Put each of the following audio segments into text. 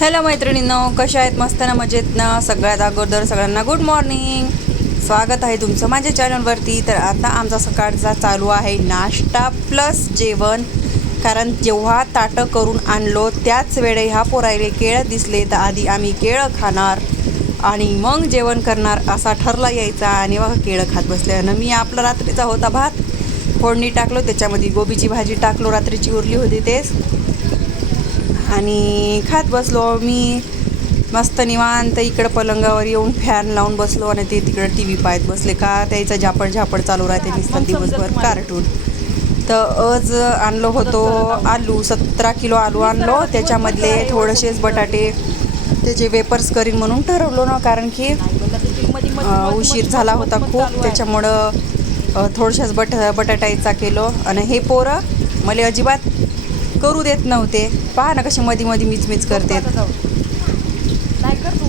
Hello मैत्रिणींनो कशा आहेत? मस्त ना मजेत ना? सगळ्यात अगोदर सगळ्यांना गुड मॉर्निंग स्वागत आहे तुमचं माझ्या चॅनलवरती तर आता आमचा सकाळचा चालू आहे नाश्ता प्लस जेवण. कारण जेव्हा ताटं करून आणलो त्याच वेळे ह्या पोरायले केळं दिसले. तर आधी आम्ही केळं खाणार आणि मग जेवण करणार असा ठरला यायचा. आणि मग केळं खात बसल्यानं मी आपला रात्रीचा होता भात फोडणी टाकलो. त्याच्यामध्ये गोबीची भाजी टाकलो. रात्रीची उरली होती तेच. आणि खात बसलो. मी मस्त निवांत इकडं पलंगावर येऊन फॅन लावून बसलो आणि ते तिकडं टी व्ही पाहत बसले. का त्याचा झापड झापड चालू राहते नुसतं दिवसभर कार्टून तर आज आणलो होतो आलू सतरा किलो आलू आणलो. त्याच्यामधले थोडेसेच बटाटे त्याचे वेपर्स करीन म्हणून ठरवलो ना कारण की उशीर झाला होता खूप. त्याच्यामुळं थोडशाच बट बटाट्याचा केलो. आणि हे पोरं मला अजिबात करू देत नव्हते. पहा ना कशी मधी मधी मिच मिच करते. नाही कर तू.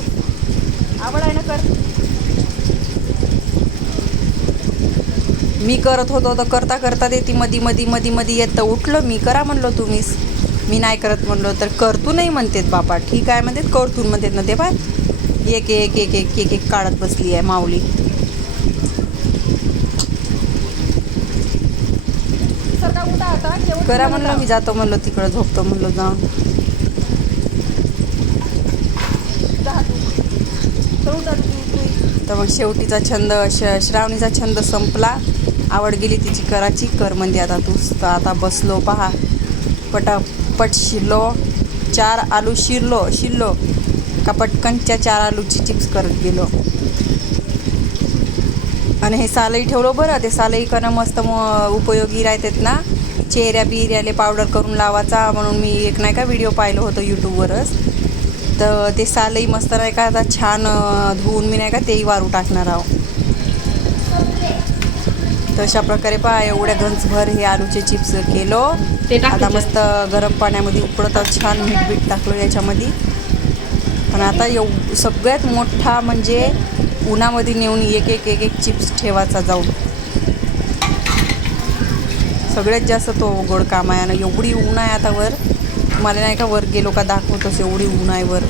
आवड आहे ना कर. मी करत होतो तर करता करता ते ती मधी मधी मधी मधी येत. तर उठलो मी करा म्हणलो तुम्हीच. मी नाही करत म्हणलो तर करतू नाही म्हणतेत बापा. ठीक आहे म्हणतात करतून म्हणतात ना ते पाय एक एक एक एक एक एक काढत बसली आहे माऊली. सर का उठा आता? जेवण करा. म्हणलं मी जातो म्हणलो तिकडं झोपतो म्हणलो जाऊन तर मग शेवटीचा छंद श श्रावणीचा छंद संपला. आवड गेली तिची कराची. कर म्हणजे आता तू. तर आता बसलो पहा. पटापट शिरलो. चार आलू शिरलो शिरलो. का पटकनच्या चार आलूची चिप्स करत गेलो. आणि हे सालही ठेवलो बरं. ते सालही करणं मस्त म उपयोगी राहतात ना. चेहऱ्या बिर्याले पावडर करून लावायचा म्हणून मी एक नाही का व्हिडिओ पाहिलं होतं यूट्यूबवरच तर ते सालही मस्त नाही का आता छान धुवून मी नाही का तेही वारू टाकणार आहो. तर अशा प्रकारे पहा एवढ्या गंजभर हे आलूचे चिप्स केलो. आता. मस्त गरम पाण्यामध्ये आहोत, छान मीठ बीठ टाकलो याच्यामध्ये. पण आता एव सगळ्यात मोठा म्हणजे उन्हामध्ये नेऊन एक एक एक एक चिप्स ठेवायचा जाऊन. सगळ्यात जास्त तो गोड काम आहे आणि एवढी ऊन आहे आता वर. मला नाही का वर गेलो का दाखवतोस एवढी ऊन आहे वर.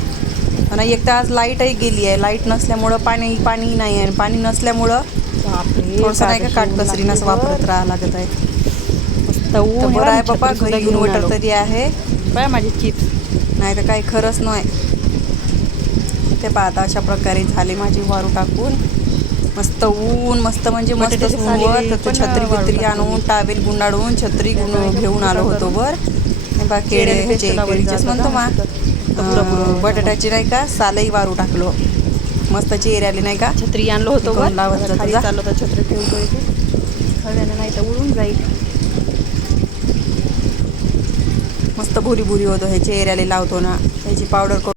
आणि एक तर आज लाईटही गेली आहे. लाइट नसल्यामुळं पाणी पाणी नाही आहे. आणि पाणी नसल्यामुळं थोडंसं नाही का गाडीची काटकसरीनंच ऊन वापरत राहा लागत आहे. बरं आहे बाबा घरी इन्व्हर्टर. तरी आहे. काय माझी चिप्स. नाही तर काही खरंच नाही. ते पाहता अशा प्रकारे झाले माझी वारू टाकून. मस्त ऊन मस्त म्हणजे मस्त तर छत्री बित्री आणून. टावेल गुंडाळून छत्री घेऊन आलो होतो वर. आणि बा केळे ह्याचे केळीचेच म्हणतो मा बटाट्याची नाही का सालही वारू टाकलो. मस्त चेहऱ्याले नाही का छत्री आणलो होतो. लावत. चाललो तर छत्री ठेवतो इथे. नाही तर उडून जाईल. मस्त भुरी भुरी होतो हे चेहऱ्याला लावतो ना. ह्याची पावडर